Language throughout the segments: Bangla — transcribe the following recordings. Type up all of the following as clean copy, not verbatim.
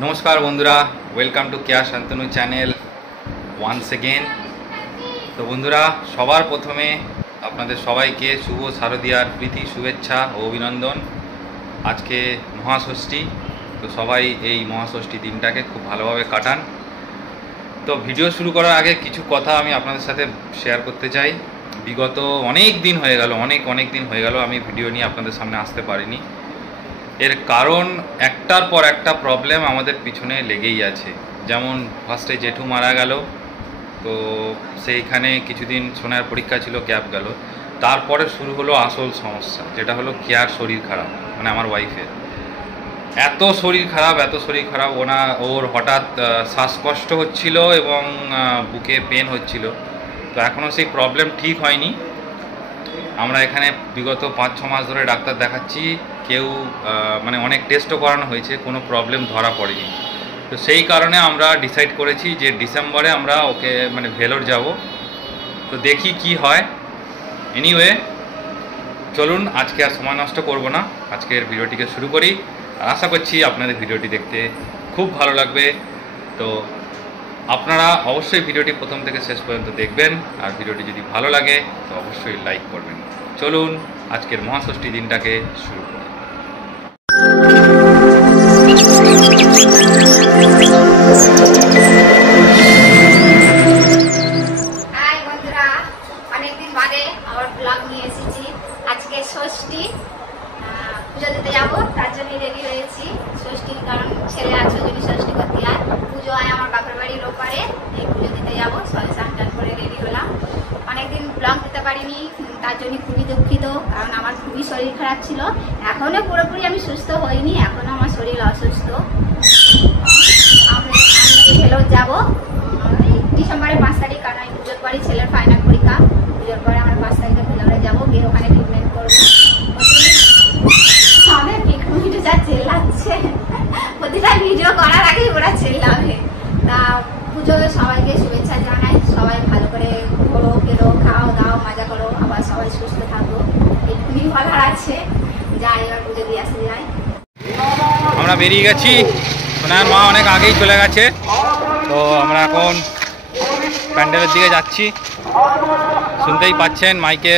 नमस्कार बंधुरा वेलकम टू क्या शांतनु चैनल वान्स अगेन। तो बंधुरा सबार प्रथमे आपनादेर सबाइके शुभ शारदियार प्रीति शुभेच्छा और अभिनंदन। आज के महाषष्ठी, तो सबाई এই महाषष्ठी दिनटाके खूब भालोभाবে काटान। तो भिडियो शुरू करार आगे किछु कथा आमी आपनादेर साथे शेयर करते चाই। विगत अनेक दिन हो गेल अनेक दिन हो गेल आमी भिडियो निये आपनादेर सामने आसते पारिनी। एर कारण एकटार पर एकटा प्रॉब्लेम आमादेर पिछने लेगेई आछे। जेमन फार्स्टे जेठू मारा गेल, तो सेइखाने किछुदिन सोनार परीक्षा छिलो, ग्याप गेल। तारपरे शुरू हलो आसल समस्या, जेटा हलो केयार शरीर खाराप, माने आमार वाइफेर एत शरीर खाराप ओना ओर हठात् श्वाসকष्ट हच्छिलो एबं बुके पेन हच्छिलो। तो एखोनो सेई प्रॉब्लेम ठीक हयनि। আমরা এখানে বিগত ৫-৬ মাস ধরে ডাক্তার দেখাচ্ছি, কেউ মানে অনেক টেস্টও করানো হয়েছে, কোনো প্রবলেম ধরা পড়েনি। তো সেই কারণে আমরা ডিসাইড করেছি যে ডিসেম্বরে আমরা ওকে মানে ভেলোর যাব। তো দেখি কি হয়। এনিওয়ে চলুন আজকে আর সময় নষ্ট করব না, আজকের ভিডিওটিকে শুরু করি। আর আশা করছি আপনাদের ভিডিওটি দেখতে খুব ভালো লাগবে। তো আপনারা অবশ্যই ভিডিওটি প্রথম থেকে শেষ পর্যন্ত দেখবেন, আর ভিডিওটি যদি ভালো লাগে তো অবশ্যই লাইক করবেন। চলুন আজকের মহাষষ্ঠী দিনটাকে শুরু করি। হাই বন্ধুরা, অনেকদিন বাদে আবার ব্লগ নিয়ে এসেছি। আজকে ষষ্ঠী, পুজো দিতে যাবো, তার জন্য রেডি হয়েছি। ষষ্ঠীর কারণ ছেলে আছে, যদি ষষ্ঠী করতে হয়। পুজো হয় আমার বাপের বাড়ির ওপারে, এই পুজো দিতে যাবো। 6-7টার করে রেডি হলাম। অনেকদিন ব্লগ দিতে পারিনি, তার জন্য খুবই দুঃখিত, কারণ আমার খুবই শরীর খারাপ ছিল। এখনো পুরোপুরি আমি সুস্থ হইনি, এখনো আমার শরীর অসুস্থ। আমি ভেলোর যাবো ডিসেম্বরের 5 তারিখ, কারণ আমি পুজোর পরই ছেলের ফাইনাল পরীক্ষা। পুজোর পরে আমার 5 তারিখে ভেলোরে যাবো, গিয়ে ওখানে ট্রিটমেন্ট করবো। অনেক ভিডিও যা চেল্লাচ্ছে, প্রতিটা ভিডিও করার আগেই ওরা চেল্লাবে। তা পুজোতে সবাইকে শুভেচ্ছা জানাই। সবাই ভালো করে ঘোরো, ফেরো, খাও দাও, মজা করো, আবার সবাই সুস্থ থাকো, এটুকুনি বলার আছে। যাই এবার পুজো দিয়ে আসতে যাই। আমরা বেরিয়ে গেছি, সোনার মা অনেক আগেই চলে গেছে। তো আমরা এখন প্যান্ডেলের দিকে যাচ্ছি। শুনতেই পাচ্ছেন মাইকে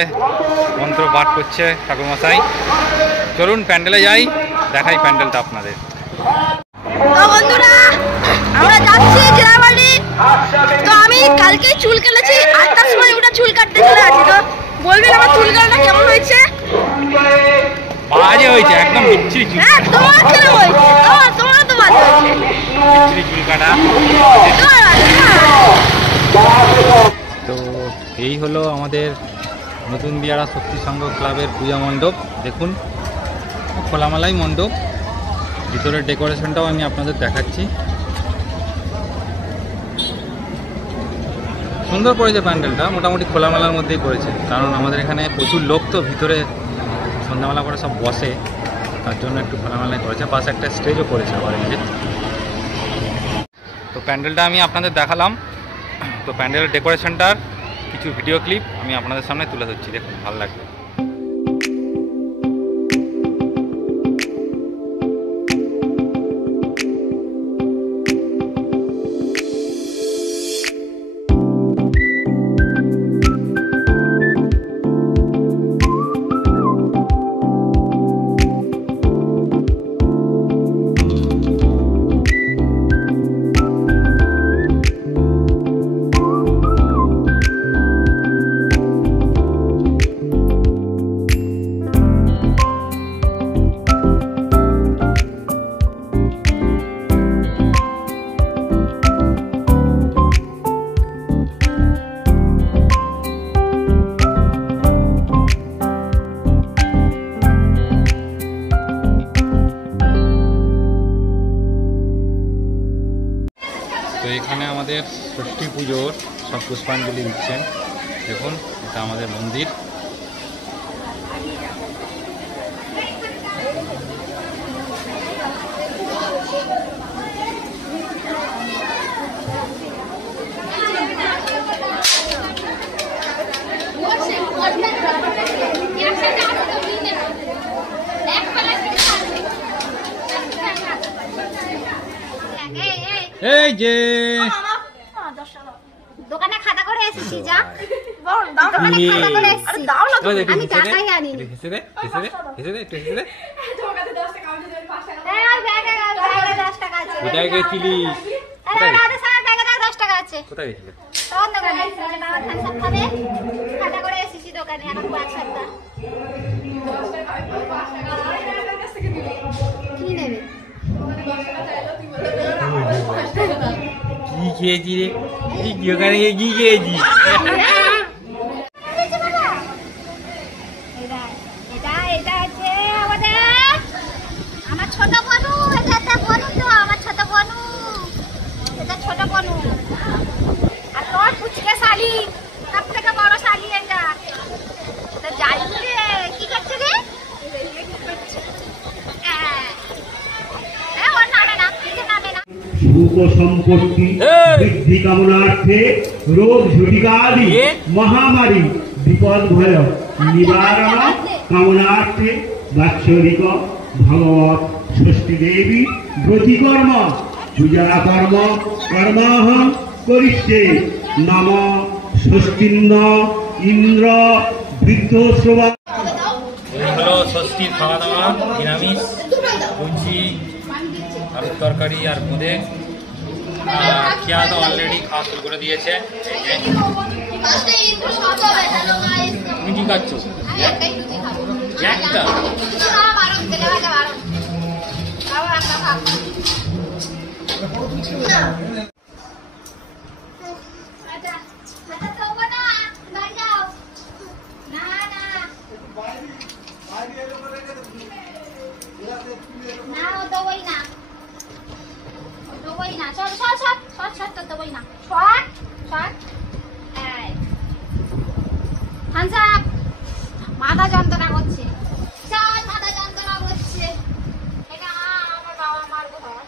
মন্ত্র পাঠ করছে ঠাকুরমশাই। চলুন প্যান্ডেলে যাই, দেখাই প্যান্ডেলটা আপনাদের। তো বন্ধুরা আমরা যাচ্ছি জেলাবাড়ি। তো আমি কালকে চুল কেটেছি, 8টার সময় ওটা চুল কাটতে চলে আসি। তো বলবেন আমার চুল কাটাটা কেমন হয়েছে? বাজে হয়েছে, একদম বিচ্ছিরি চুল। হ্যাঁ, তোমার কেমন হয়েছে? তোমার তো বাজে হয়েছে, বিচ্ছিরি চুল কাটা। তো এই হলো আমাদের নতুন দিয়ারা শক্তি সংঘ ক্লাবের পূজা মণ্ডপ। দেখুন খোলামেলাই মণ্ডপ, ভিতরের ডেকোরেশনটাও আমি আপনাদের দেখাচ্ছি। সুন্দর করেছে প্যান্ডেলটা, মোটামুটি খোলামেলার মধ্যেই করেছে, কারণ আমাদের এখানে প্রচুর লোক, তো ভিতরে সন্ধ্যাবেলা করে সব বসে, তার জন্য একটু খোলামেলায় করেছে। পাশে একটা স্টেজও করেছে আবার এই যে। তো প্যান্ডেলটা আমি আপনাদের দেখালাম। তো প্যান্ডেলের ডেকোরেশনটার কিছু ভিডিও ক্লিপ আমি আপনাদের সামনে তুলে ধরছি, দেখুন ভালো লাগবে। তো এখানে আমাদের ষষ্ঠী পুজোর সব পুষ্পাঞ্জলি দিচ্ছেন। দেখুন এটা আমাদের মন্দির। এই যে দোকানে খাতা করে এসেছি যা দোকানে খাতা করে এসেছি আমি টাকাই আনিনি কোথায় গেছিলিস? কোথায় গেছিলি? খাতা করে এসেছি দোকানে এখন 5 সপ্তাহ কি নেবে কি খেয়েছি রে? দোকানে গিয়ে কি খেয়েছি? এটা হচ্ছে আমাদের আমার ছোট বনু। এটা বনু তো আমার ছোট বনু। এটা ছোট বনু আর তোর ফুচকা শালি সব থেকে বড় শালি এটা। এটা জানি রে কি করছে রে? ওর নামে না কিছু নামে না। সুখ সম্পত্তি বৃদ্ধি কামনার্থে রোগ ঝটিকাদি মহামারী বিপদ ভয় নিবারণ কামনার্থে বাৎসরিক ভগবত ষষ্ঠী দেবী ব্রতিকর্ম পূজা কর্ম কর্মাহং করিষ্যে নম ষষ্ঠীন্দ ইন্দ্র বৃদ্ধ শ্রবা। এই হলো ষষ্ঠীর খাওয়া দাওয়া, নিরামিষ, লুচি, আলুর তরকারি আর বোঁদে। খেয়া তো অলরেডি খাওয়া শুরু করে দিয়েছে। এই যে তুমি কি খাচ্ছ? একটা মাথা যন্ত্রণা করছে, মাথা যন্ত্রণা করছে। এটা আমার বাবা মার ঘর।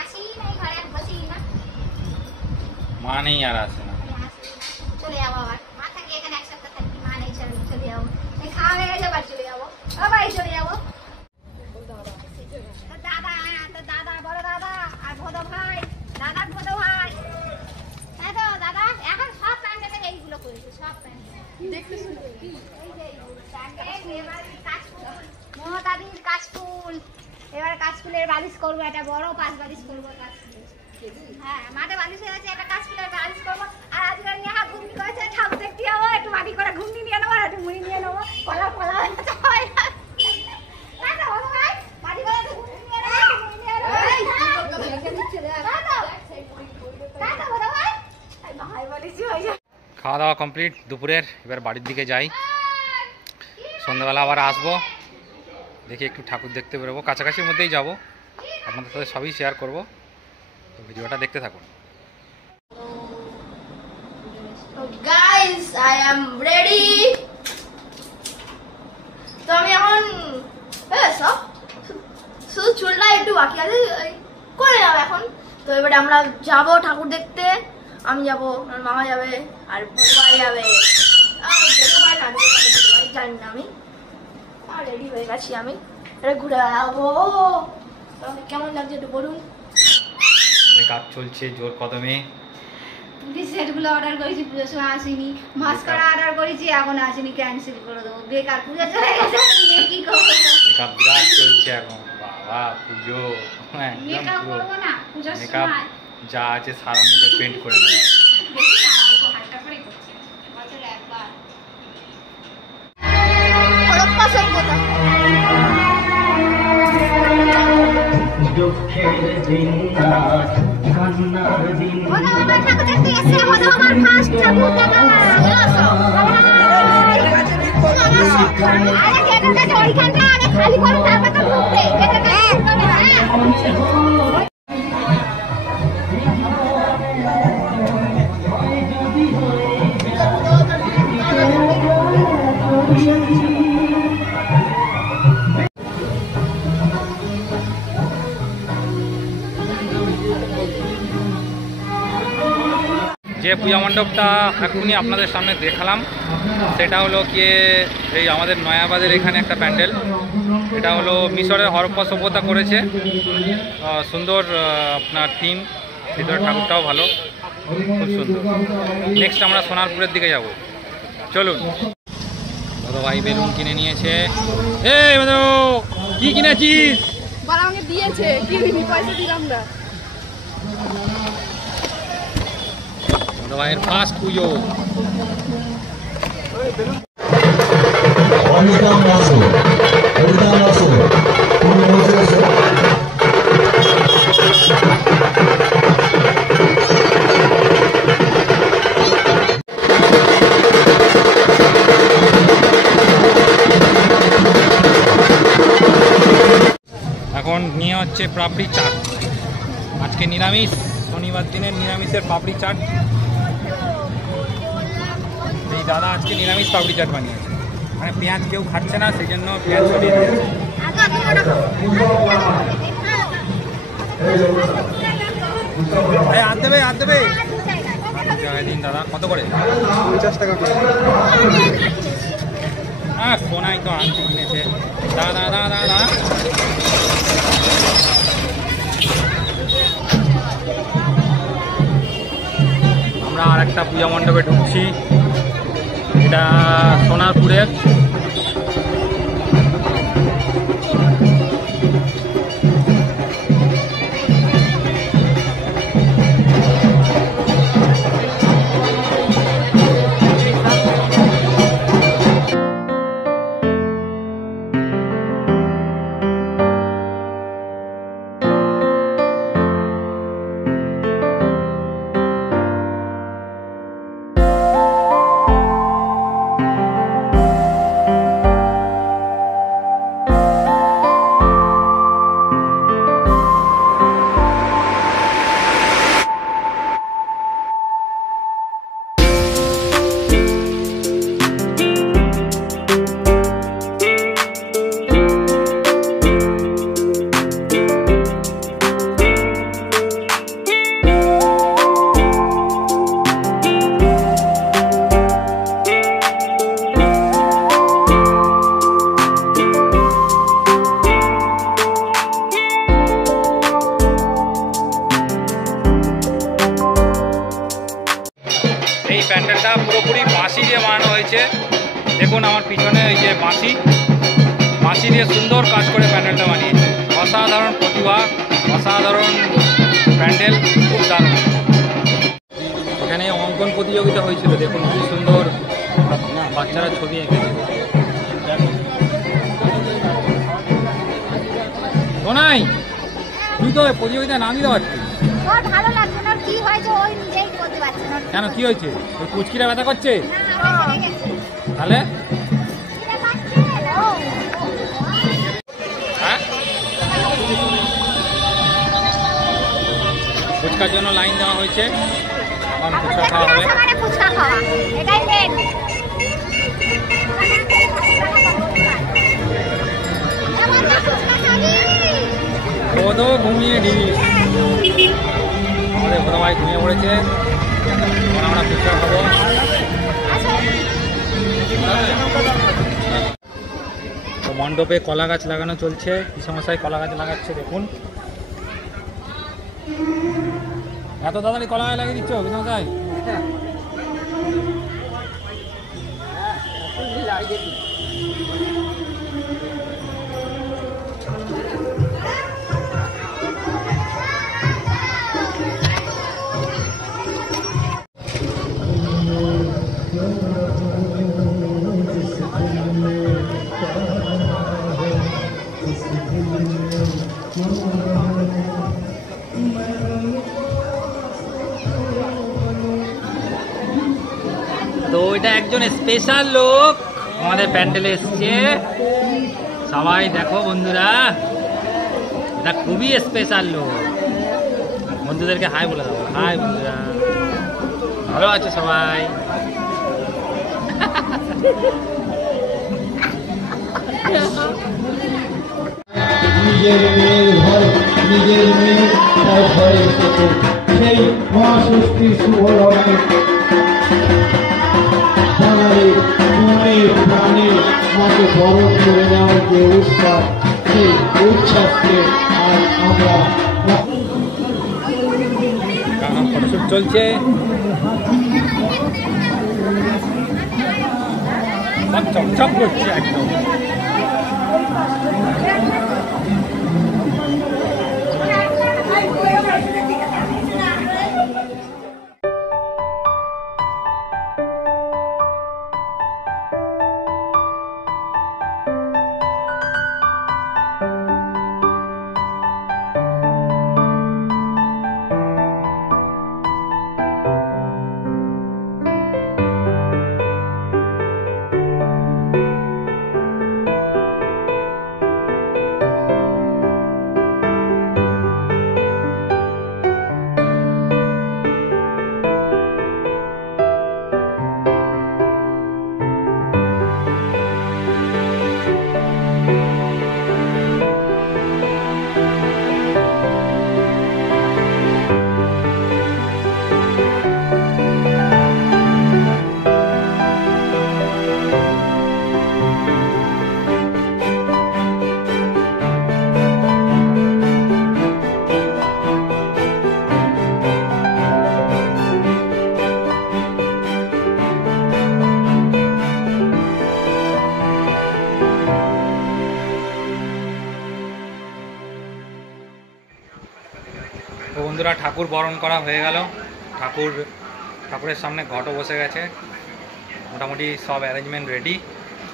আসি নাই ঘরে বসি না, মা নেই আর আসে না। চলে যাবো আবার। মা থাকি এখানে এক সপ্তাহ থাকি, মা নেই চলে যাবো। এই খাওয়া হয়ে গেছে আবার চলে যাবো, আবার চলে যাবো। দাদা বড় দাদা আর ভদ ভাই, দাদার ভদ ভাই। হ্যাঁ তো দাদা এখন সব প্যান্ডেলে এইগুলো করেছে, সব প্যান্ডেল দেখতে শুনতে মমতাদির কাশফুল। এবার কাশফুলের বালিশ করবো, একটা বড় 5 বালিশ করবো কাশফুলের। হ্যাঁ মাঠে বালিশ হয়ে গেছে, একটা কাশফুলের বালিশ করবো। আর আজকে নেহা ঘুমনি করেছে, ঠাকুর দেখতে যাবো, একটু মাটি করে ঘুমনি নিয়ে নেবো, একটু মুড়ি নিয়ে নেবো, কলা কলা হয়ে যাচ্ছে সবাই। খাওয়া দাওয়া কমপ্লিট দুপুরের। এবার বাড়ির দিকে যাই, সন্ধ্যাবেলা আবার আসবো, দেখি একটু ঠাকুর দেখতে বেরোবো। কাছাকাছির মধ্যেই যাব, আপনাদের সাথে সবই শেয়ার করবো, তো ভিডিওটা দেখতে থাকুন। Guys I am ready. তো আমি এখন শুধু চুলটা একটু বাকি আছে, করে যাবো এখন। তো এবারে আমরা যাব ঠাকুর দেখতে। আমি যাব, আমার মামা যাবে, আর ভাই যাবে, জানি না আমি। আর রেডি হয়ে গেছি আমি, এটা ঘুরে বেড়াবো। কেমন লাগছে একটু বলুন। মেকআপ চলছে জোর কদমে। সেটগুলো অর্ডার করেছি, পুজোর সময় আসেনি। মাস্কারা অর্ডার করেছি, এখন আসেনি, ক্যান্সেল করে দেবো। বেকার, পুজো চলে গেছে, কি করবো? মেকআপ বিরাট চলছে এখন, বাবা পুজো মেকআপ করবো না পুজোর মেকআপ সময়, যা আছে সারা মুখে পেন্ট করে নেওয়া। বেশি না, অল্প হালকা করে করছি বছরে একবার। হরপ্পা সভ্যতা। ঠাকুর দেখতে এসে আমার ফার্স্ট ঠাকুর দেখা। আরে গেটটা ওইখানটা আগে খালি করো, তারপর তো ঢুকবে। যে পূজা মণ্ডপটা এখনই আপনাদের সামনে দেখালাম, সেটা হলো কি এই আমাদের নয়াবাজার এখানে একটা প্যান্ডেল। এটা হলো মিশরের হরপ্পা সভ্যতা করেছে, সুন্দর আপনার থিম, ভিতরে ঠাকুরটাও ভালো, খুব সুন্দর। নেক্সট আমরা সোনারপুরের দিকে যাব, চলুন। দাদা ভাই বেলুন কিনে নিয়েছে। এই দাদা কি কিনেছিস? বল আমাকে দিয়েছে, কিনিনি, পয়সা দিলাম না। দাদা ভাইয়ের ফার্স্ট পুজো। এখন নিয়ে হচ্ছে পাপড়ি চাট, আজকে নিরামিষ, শনিবার দিনের নিরামিষের পাপড়ি চাট। এই দাদা আজকে নিরামিষ পাপড়ি চাট বানিয়েছে, মানে পেঁয়াজ কেউ খাচ্ছে না, সেই জন্য পেঁয়াজ সরিয়ে দিয়েছে। হাত দেবে হাত দেবে দিন দাদা। কত করে? 50 টাকা। হ্যাঁ সোনাই তো আনতে কিনেছে। দাদা দাদা দাদা আমরা আর একটা পূজা মণ্ডপে ঢুকছি, এটা সোনারপুরের। এই প্যান্ডেলটা পুরোপুরি বাঁশি দিয়ে বানানো হয়েছে, দেখুন আমার পিছনে এই যে বাঁশি দিয়ে সুন্দর কাজ করে প্যান্ডেলটা বানিয়েছে। অসাধারণ প্রতিভা, অসাধারণ প্যান্ডেল, খুব দারুণ। এখানে অঙ্কন প্রতিযোগিতা হয়েছিল, দেখুন কি সুন্দর বাচ্চারা ছবি এঁকেছে। শোনাই তুই তো প্রতিযোগিতায় নাম দিতে পারছিস, ভালো লাগছে না, কি হয়েছে ওই নিজেই বলতে পারছে না। কেন কি হয়েছে? ওই কুচকিরা ব্যথা করছে তাহলে? হ্যাঁ ফুচকার জন্য লাইন দেওয়া হয়েছে, এখন ফুচকা খাওয়া হবে। ও তো ঘুমিয়ে ঢিল, আমাদের বড় ভাই ঘুমিয়ে পড়েছে, আমরা ফুচকা খাবো। তো মণ্ডপে কলা গাছ লাগানো চলছে, পিসমশাই কলা গাছ লাগাচ্ছে, দেখুন। এত তাড়াতাড়ি কলা গাছ লাগিয়ে দিচ্ছ পিসমশাই? তো এটা একজন স্পেশাল লোক আমাদের প্যান্ডেলে এসছে, সবাই দেখো বন্ধুরা, এটা খুবই স্পেশাল লোক। বন্ধুদেরকে হাই বলে দাও, হাই বন্ধুরা, ভালো আছে সবাই? নিজের মেয়ের ঘর, নিজের মেয়ে তার ঘরে এসেছে, সেই মহাষষ্ঠীর শুভ লগ্নে বাঙালি মনে প্রাণে মাকে বরণ করে নেওয়ার যে উৎসাহ, সেই উচ্ছ্বাসকে আজ আমরা ফটোশুট চলছে। চকচক করছে একদম। তো বন্ধুরা, ঠাকুর বরণ করা হয়ে গেল। ঠাকুরের সামনে ঘটও বসে গেছে, মোটামুটি সব অ্যারেঞ্জমেন্ট রেডি।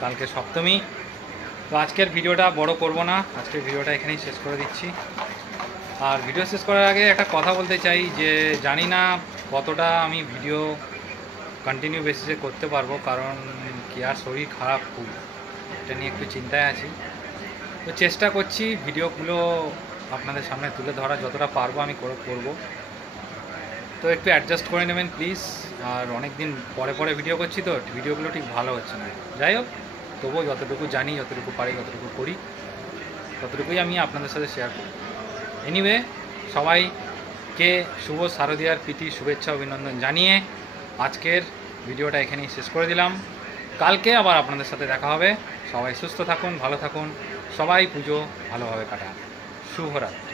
কালকে সপ্তমী। তো আজকের ভিডিওটা বড় করব না, আজকের ভিডিওটা এখানেই শেষ করে দিচ্ছি। আর ভিডিও শেষ করার আগে একটা কথা বলতে চাই যে জানি না কতটা আমি ভিডিও কন্টিনিউ বেসিসে করতে পারবো, কারণ কি আর শরীর খারাপ খুব, এটা নিয়ে একটু চিন্তায় আছি। তো চেষ্টা করছি ভিডিওগুলো আপনাদের সামনে তুলে ধরা, যতটা পারবো আমি করব। তো একটু অ্যাডজাস্ট করে নেবেন প্লিজ। আর অনেক দিন পরে ভিডিও করছি, তো ভিডিওগুলো ঠিক ভালো হচ্ছে না। যাই হোক, তবুও যতটুকু জানি, যতটুকু পারি, যতটুকু করি, ততটুকুই আমি আপনাদের সাথে শেয়ার করি। এনিওয়ে, সবাইকে শুভ শারদীয়ার প্রীতি, শুভেচ্ছা, অভিনন্দন জানিয়ে আজকের ভিডিওটা এখানেই শেষ করে দিলাম। কালকে আবার আপনাদের সাথে দেখা হবে। সবাই সুস্থ থাকুন, ভালো থাকুন, সবাই পুজো ভালোভাবে কাটান। শুভরাত্রি।